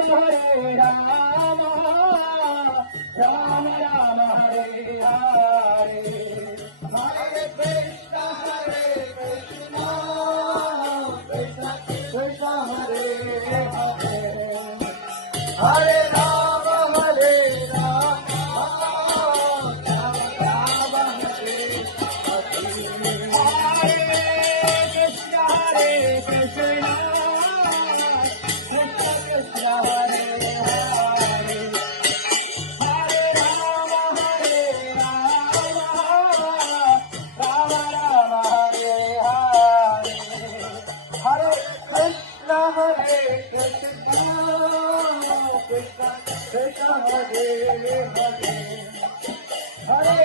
Hare Ram Ram Ram Hare Hare Hare Krishna Krishna Krishna Hare Hare Hare Ram Ram Ram Hare Hare Hare Krishna Krishna Krishna Hare Hare Hare Ram Ram Ram Hare Hare Hare Krishna Krishna Krishna Hare Hare Hare